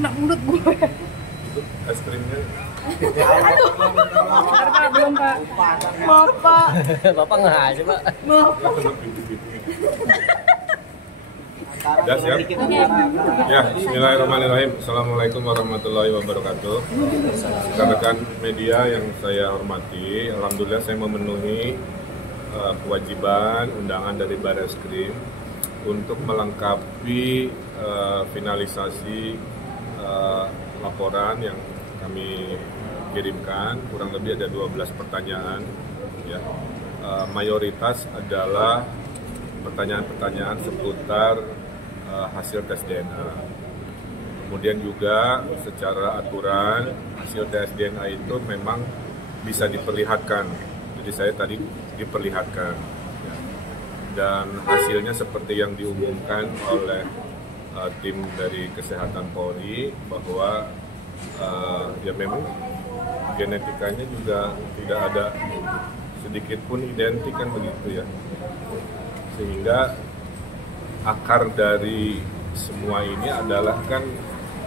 kena mulut gue. Itu es krimnya. Aduh. Pak, belum Pak. Maaf Pak. Bapak nggak aja Pak. Maaf Pak. Udah siap? Ya, bismillahirrahmanirrahim. Assalamualaikum warahmatullahi wabarakatuh. Rekan-rekan media yang saya hormati, alhamdulillah saya memenuhi kewajiban undangan dari Barreskrim untuk melengkapi finalisasi laporan yang kami kirimkan. Kurang lebih ada 12 pertanyaan, ya. Mayoritas adalah pertanyaan-pertanyaan seputar hasil tes DNA. Kemudian juga secara aturan hasil tes DNA itu memang bisa diperlihatkan. Jadi saya tadi diperlihatkan, ya. Dan hasilnya seperti yang diumumkan oleh tim dari Kesehatan Polri bahwa ya memang genetikanya juga tidak ada sedikit pun identik kan begitu ya. Sehingga akar dari semua ini adalah kan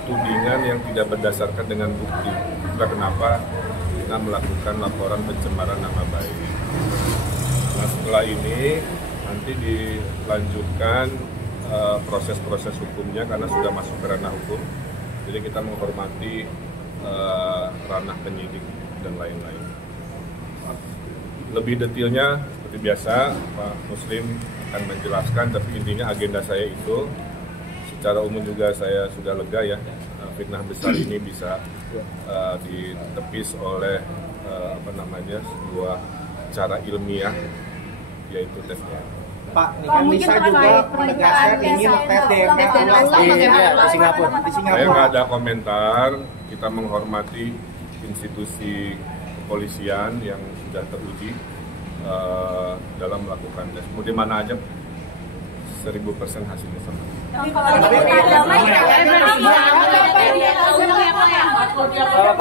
tudingan yang tidak berdasarkan dengan bukti. Itulah kenapa kita melakukan laporan pencemaran nama baik. Nah, setelah ini nanti dilanjutkan proses-proses hukumnya karena sudah masuk ke ranah hukum. Jadi kita menghormati ranah penyidik dan lain-lain. Lebih detailnya seperti biasa Pak Muslim akan menjelaskan, tapi intinya agenda saya itu secara umum juga saya sudah lega ya, fitnah besar ini bisa ditepis oleh sebuah cara ilmiah, yaitu tesnya. Pak, ini kan bisa juga menegaskan ingin tes DNA di Singapura. Saya nggak ada komentar, kita menghormati institusi kepolisian yang sudah teruji dalam melakukan tes. Mau di mana aja 1000% hasilnya sama.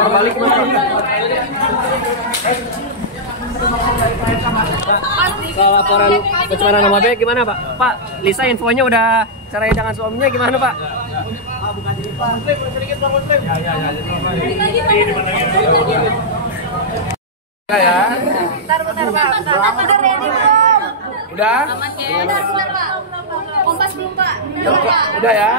Terbalik kalau laporan pencemaran nama baik gimana Pak? Pak, Lisa infonya udah cerai dengan suaminya gimana Pak? ya. Bentar Pak. Udah ready belum? Udah? Bentar Pak. Kompas belum Pak? Udah ya.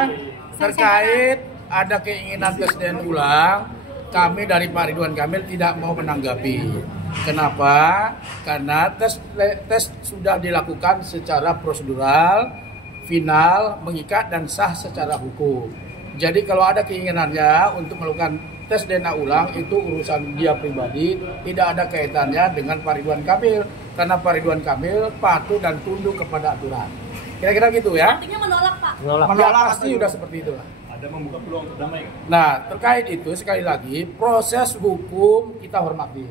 Terkait ada keinginan tes DNA ulang, kami dari Pak Ridwan Kamil tidak mau menanggapi. Kenapa? Karena tes sudah dilakukan secara prosedural, final, mengikat dan sah secara hukum. Jadi kalau ada keinginannya untuk melakukan tes DNA ulang itu urusan dia pribadi, tidak ada kaitannya dengan Pak Ridwan Kamil, karena Pak Ridwan Kamil patuh dan tunduk kepada aturan. Kira-kira gitu ya. Artinya menolak Pak. Menolak pasti sudah seperti itulah. Ada membuka peluang untuk damai. Nah, terkait itu sekali lagi proses hukum kita hormati.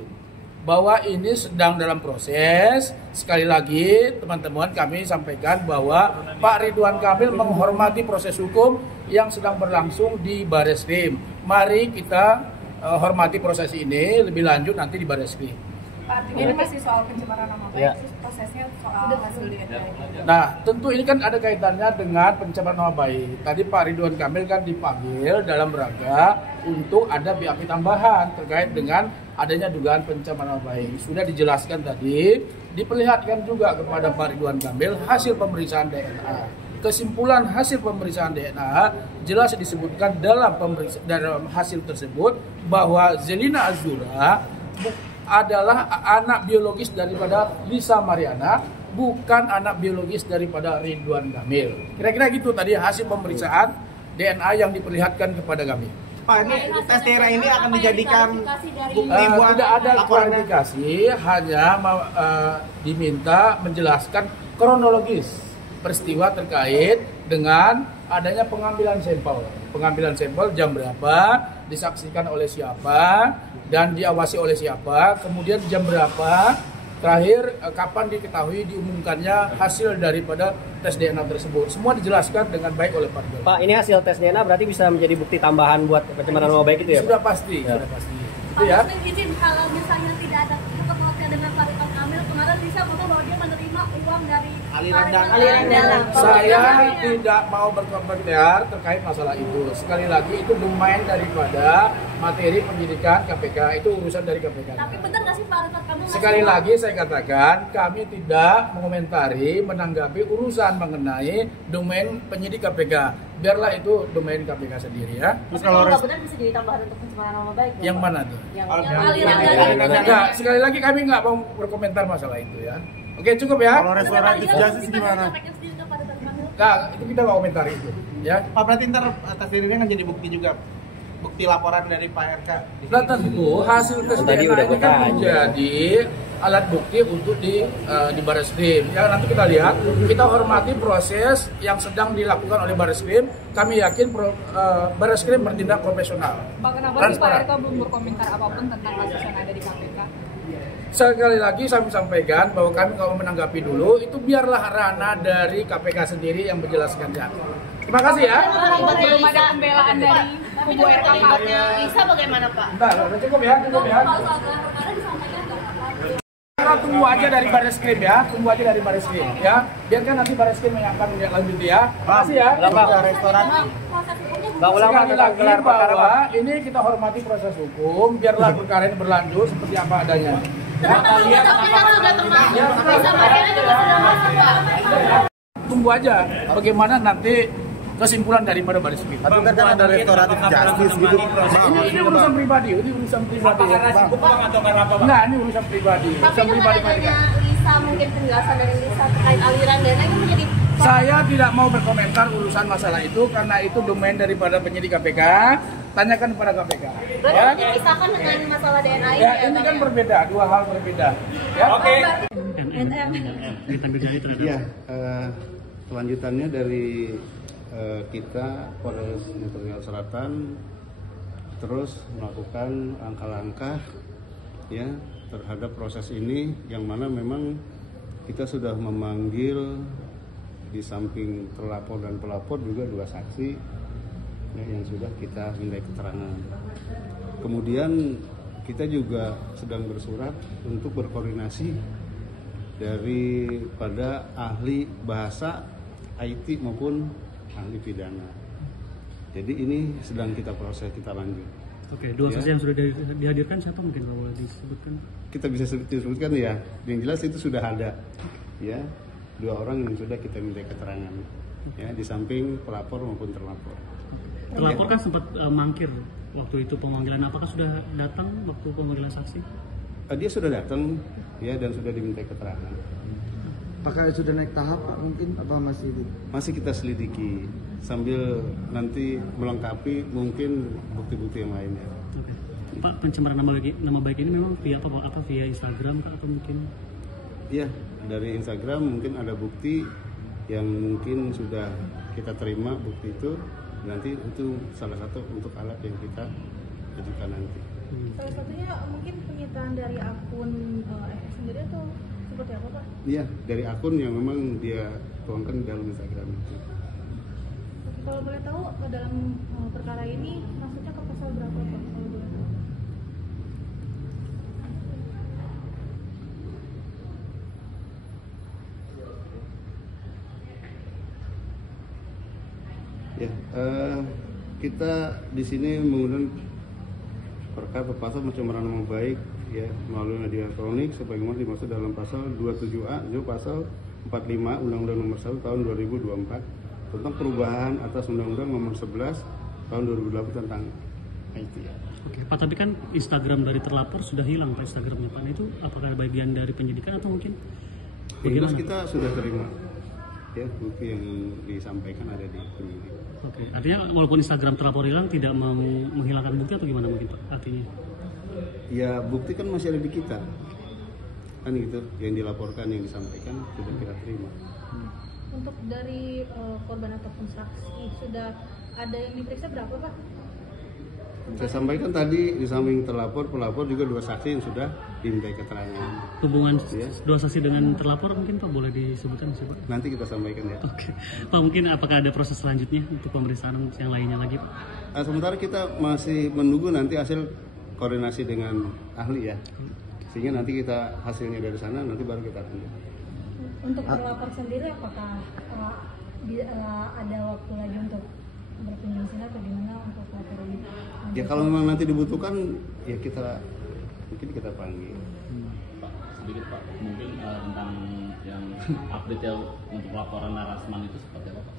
Bahwa ini sedang dalam proses. Sekali lagi teman-teman kami sampaikan bahwa Pak Ridwan Kamil menghormati proses hukum yang sedang berlangsung di Barreskrim. Mari kita hormati proses ini lebih lanjut nanti di Barreskrim. Pak, artinya ini masih soal pencemaran nama baik, prosesnya soal hasil DNA. Nah, tentu ini kan ada kaitannya dengan pencemaran nama baik. Tadi Pak Ridwan Kamil kan dipanggil dalam rangka untuk ada BAP tambahan terkait dengan adanya dugaan pencemaran nama baik. Sudah dijelaskan tadi, diperlihatkan juga kepada Pak Ridwan Kamil hasil pemeriksaan DNA. Kesimpulan hasil pemeriksaan DNA jelas disebutkan dalam hasil tersebut bahwa Zelina Azura adalah anak biologis daripada Lisa Mariana, bukan anak biologis daripada Ridwan Kamil. Kira-kira gitu tadi hasil pemeriksaan DNA yang diperlihatkan kepada kami. Pak, ini tes DNA ini akan dijadikan bukti buat tidak ada klarifikasi, hanya diminta menjelaskan kronologis peristiwa terkait dengan adanya pengambilan sampel. Pengambilan sampel jam berapa, disaksikan oleh siapa, dan diawasi oleh siapa, kemudian jam berapa, terakhir kapan diketahui diumumkannya hasil daripada tes DNA tersebut. Semua dijelaskan dengan baik oleh Pak Ridwan. Pak, ini hasil tes DNA berarti bisa menjadi bukti tambahan buat pencemaran nama baik itu ya Pak? Sudah pasti, sudah pasti. Itu ya. Pak, izin kalau misalnya tidak ada keterkaitan dengan Pak Ridwan Kamil, kemarin bisa ngomong bahwa dia menerima uang dari aliran dana. Saya tidak mau berkomentar terkait masalah itu. Sekali lagi itu domain daripada materi penyidikan KPK, itu urusan dari KPK. Tapi benar nggak sih Pak Rifat, kamu Sekali lagi saya katakan, kami tidak mengomentari, menanggapi urusan mengenai domain penyidik KPK. Biarlah itu domain KPK sendiri ya. Tapi kalau nggak benar bisa jadi tambahan untuk pencemaran nama baik. Yang mana tuh? Yang aliran dana. Enggak, sekali lagi kami nggak mau berkomentar masalah itu ya. Oke, cukup ya. Kalau restoratif justice gimana? Nah, itu kita nggak komentar itu ya. Pak, berarti ntar atas dirinya kan jadi bukti juga, bukti laporan dari Pak RK. Nah tentu hasil tes Tadi DNA udah ini kan bekas. menjadi alat bukti untuk di Barreskrim. Ya nanti kita lihat, kita hormati proses yang sedang dilakukan oleh Barreskrim. Kami yakin Barreskrim bertindak profesional. Bang, kenapa sih Pak RK belum berkomentar apapun tentang kasus yang ada di KPK? Sekali lagi saya sampaikan bahwa kami nggak mau menanggapi dulu, itu biarlah ranah dari KPK sendiri yang menjelaskannya. Terima kasih ya. Belum ada pembelaan dari kubu RK. Lisa bagaimana Pak? Bentar, udah cukup ya, cukup ya. Kalau soal gelar perkara disampaikan nggak? Kita tunggu aja dari Barreskrim ya, tunggu aja dari Barreskrim ya. Biarkan nanti Barreskrim yang akan menindaklanjuti ya. Terima kasih ya. Restoran. Proses hukumnya Bang, ulang Bang, Sekali tentang lagi gelar perkara Bang. bahwa ini kita hormati proses hukum, biarlah perkara ini berlanjut seperti apa adanya. Ya, tapi kan sudah termasuk. Lisa Mariana juga sudah masuk Pak. tunggu aja bagaimana nanti kesimpulan daripada Barreskrim. Tapi kan ada restoratif justice gitu. Ini urusan pribadi, ini urusan pribadi. Ya, Bang. atau karena apa, Enggak, ini urusan pribadi. Tapi Urusan dengan pribadi adanya mereka. Lisa, mungkin penjelasan dari Lisa terkait aliran dana itu menjadi Saya tidak mau berkomentar urusan masalah itu karena itu domain daripada penyidik KPK. Tanyakan kepada KPK. berarti Ya. dipisahkan dengan masalah DNA ini Ya, ini kan berbeda, dua hal berbeda. Ya. Oke. Ya, kelanjutannya dari kita Polres Metro Jakarta Selatan terus melakukan langkah-langkah ya terhadap proses ini, yang mana memang kita sudah memanggil di samping terlapor dan pelapor juga 2 saksi ya, yang sudah kita minta keterangan. Kemudian kita juga sedang bersurat untuk berkoordinasi daripada ahli bahasa IT maupun ahli pidana. Jadi ini sedang kita proses, kita lanjut. Oke, 2 saksi yang sudah dihadirkan siapa mungkin kalau boleh disebutkan? Kita bisa disebutkan ya, yang jelas itu sudah ada ya 2 orang yang sudah kita minta keterangan ya, di samping pelapor maupun terlapor. Terlapor kan sempat mangkir waktu itu pemanggilan, apakah sudah datang waktu pemanggilan saksi? Dia sudah datang ya dan sudah diminta keterangan. Apakah sudah naik tahap Pak mungkin apa masih itu? Masih kita selidiki sambil nanti melengkapi mungkin bukti-bukti yang lainnya. Oke. Pak, pencemaran nama baik ini memang via apa? Apa via Instagram Pak, atau mungkin? Iya, dari Instagram mungkin ada bukti yang mungkin sudah kita terima bukti itu, nanti itu salah satu untuk alat yang kita ajukan nanti. salah satunya mungkin penyitaan dari akun FS sendiri atau seperti apa Pak? Iya, dari akun yang memang dia tuangkan di dalam Instagram itu. Kalau boleh tahu dalam perkara ini maksudnya ke pasal berapa Pak? Kalau boleh tahu. Ya, kita di sini menggunakan perkara pasal pencemaran nama baik ya melalui media elektronik sebagaimana dimaksud dalam pasal 27A itu pasal 45 Undang-Undang Nomor 1 Tahun 2024 tentang perubahan atas Undang-Undang Nomor 11 Tahun 2008 tentang IT. Oke, Pak, tapi kan Instagram dari terlapor sudah hilang Pak, Instagramnya Pak. Itu apakah bagian dari penyidikan atau mungkin Yang jelas kita sudah terima ya bukti yang disampaikan ada di penyidik. Oke, artinya walaupun Instagram terlapor hilang tidak menghilangkan bukti atau gimana mungkin Pak artinya? Ya bukti kan masih ada di kita kan gitu, yang dilaporkan yang disampaikan sudah kita terima. Untuk dari korban ataupun saksi sudah ada yang diperiksa berapa Pak? Saya sampaikan tadi di samping terlapor, pelapor juga 2 saksi yang sudah dimintai keterangan. Hubungan Ya. 2 saksi dengan terlapor mungkin Pak boleh disebutkan Pak? Nanti kita sampaikan ya. Oke, Pak, mungkin apakah ada proses selanjutnya untuk pemeriksaan yang lainnya lagi Pak? Sementara kita masih menunggu nanti hasil koordinasi dengan ahli ya, sehingga nanti kita hasilnya dari sana nanti baru kita lanjut. Untuk terlapor sendiri apakah ada waktu lagi untuk berkunjung sini atau gimana untuk laporan? Ya kalau memang nanti dibutuhkan ya mungkin kita panggil. Pak, sedikit Pak, mungkin tentang yang update ya untuk laporan Narasman itu seperti apa Pak?